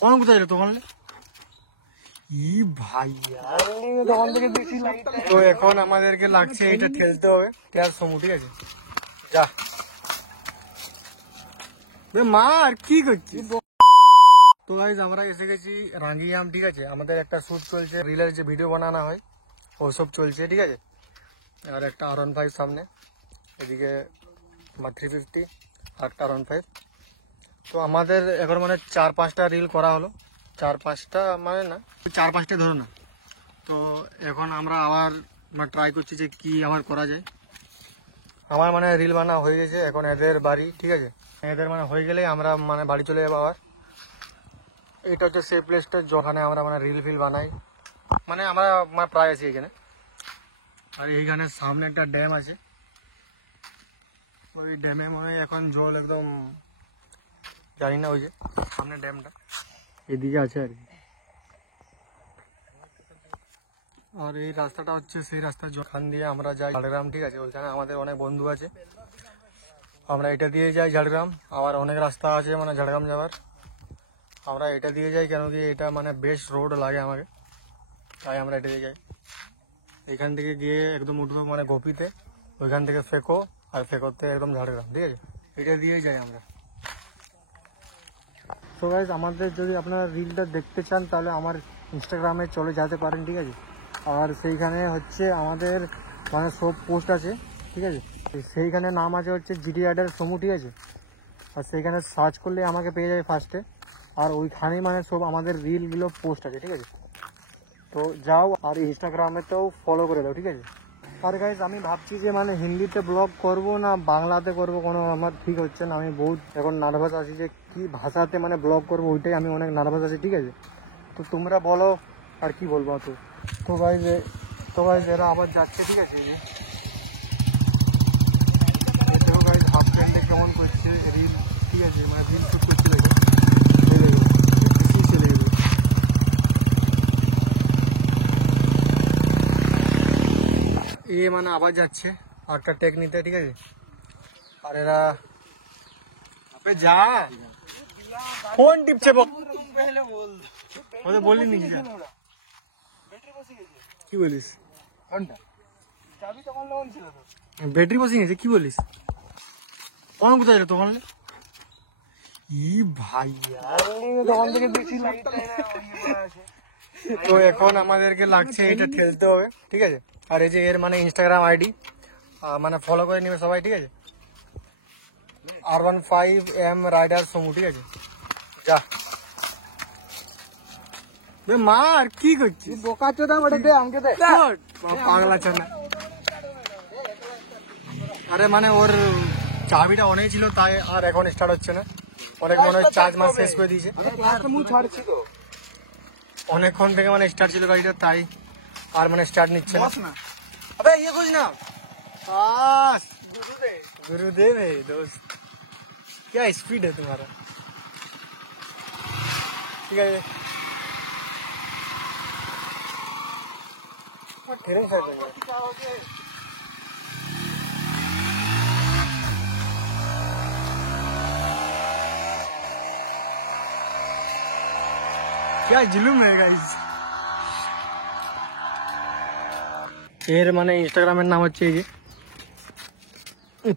কখন কোথায় যেত তখন তো এখন আমাদেরকে লাগছে এটা ঠেলতে হবে পেঁয়াজ সমু, ঠিক আছে? যা মা আর কি করছিস? তো গাইস আমরা এসে গেছি রাঙ্গিয়াম, ঠিক আছে? আমাদের একটা শুট চলছে, রিলের যে ভিডিও বানানো হয় ওসব চলছে, ঠিক আছে? আর একটা R15 সামনে, এদিকে 350 আর একটা R15। তো আমাদের এখন মানে 4-5টা রিল করা হলো, 4-5টা মানে না, 4-5টা ধরো না। তো এখন আমরা আবার ট্রাই করছি যে কি আবার করা যায়। আমার মানে রিল বানা হয়ে গেছে, এখন এদের বাড়ি, ঠিক আছে? এদের মানে হয়ে গেলেই আমরা মানে বাড়ি চলে যাবো আবার। এটা হচ্ছে সেই প্লেসটা যেখানে আমরা মানে রিল ফিল বানাই, মানে আমরা মানে প্রায় আছি এখানে। আর এইখানে সামনে একটা ড্যাম আছে, ওই ড্যামে মনে হয় এখন জল একদম জানি না, ওই যে সামনে ড্যামটা এদিকে আছে আর কি। আর এই রাস্তাটা হচ্ছে সেই রাস্তা যেখান দিয়ে আমরা যাই ঝাড়গ্রাম, ঠিক আছে? ওইখানে আমাদের অনেক বন্ধু আছে, আমরা এটা দিয়ে যাই ঝাড়গ্রাম। আবার অনেক রাস্তা আছে মানে ঝাড়গ্রাম যাওয়ার, আমরা এটা দিয়ে যাই কেন কি এটা মানে বেস্ট রোড লাগে আমাকে, তাই আমরা এটা দিয়ে যাই। এখান থেকে গিয়ে একদম উঠবো মানে গোপীতে, ওইখান থেকে ফেকো, আর ফেকোতে একদম ঝাড়গ্রাম, ঠিক আছে? এটা দিয়ে যাই আমরা। তো গাইস আমাদের যদি আপনারা রিলটা দেখতে চান তাহলে আমার ইনস্টাগ্রামে চলে যেতে পারেন, ঠিক আছে? আর সেইখানে হচ্ছে আমাদের মানে সব পোস্ট আছে, ঠিক আছে? সেইখানে নাম আছে হচ্ছে জিডি রাইডার সমু, ঠিক আছে? আর সেইখানে সার্চ করলে আমাকে পেয়ে যাবে ফার্স্টে। আর ওইখানেই মানে সব আমাদের রিলগুলো পোস্ট আছে, ঠিক আছে? তো যাও আর ইনস্টাগ্রামেতেও ফলো করে দাও, ঠিক আছে? আর গাইজ আমি ভাবছি যে মানে হিন্দিতে ব্লগ করব না বাংলাতে করব, কোনো আমার ঠিক হচ্ছে না। আমি বহুত এখন নার্ভাস আছি যে কি ভাষাতে মানে ব্লগ করব, ওইটাই আমি অনেক নার্ভাস আছি, ঠিক আছে? তো তোমরা বলো আর কি বলবো। তো গাইজ এরা আবার যাচ্ছে, ঠিক আছে? দেখো গাইজ হাফ প্যান্টে কেমন করছে রিল, ঠিক আছে? মানে রিল শুট করছে, দেখো চলে গেল। এ মানে আবার যাচ্ছে একটা টেক নিতে, ঠিক আছে? আর এরা যা ফোন টিপছে, বললি নি কি বলিস? ব্যাটারি বসে গেছে কি বলিস? কখন কোথায় যেত তখন তো এখন আমাদেরকে লাগছে এটা ঠেলতে হবে, ঠিক আছে? আর এই যে এর মানে ইনস্টাগ্রাম আইডি মানে ফলো করে নিবে সবাই, ঠিক আছে? R15M রাইডার সমু, ঠিক আছে? যা মা আর কি করছিস? বোকা চোদা বটে দে আমাকে দে, পাগলা চোদা। আরে মানে ওর চাবিটা অনেক ছিল তাই আর এখন স্টার্ট হচ্ছে না, অনেক মনে হয় চার্জ মাস শেষ করে দিয়েছে। অনেকক্ষণ থেকে মানে স্টার্ট ছিল গাড়িটা, তাই আর মানে স্টার্ট নিচ্ছে না। अबे ये कुछ ना बस गुरुदेव है दोस्त, क्या स्पीड है तुम्हारा, ठीक है? क्या जुलूम है गाइस। এর মানে ইনস্টাগ্রামের নাম হচ্ছে এই যে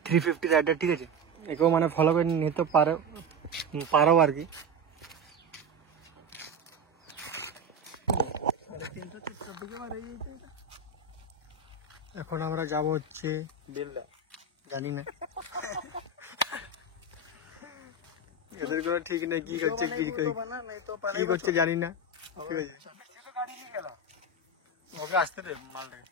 350 রাইডার, ঠিক আছে? একেও মানে ফলো করে নিতে পারো আর কি। এখন আমরা যাব হচ্ছে বেলদা, জানি না এদের কোনো ঠিক নেই কি করছে কি করছে জানি না, ঠিক আছে? ওকে আসতে দে মালটাকে।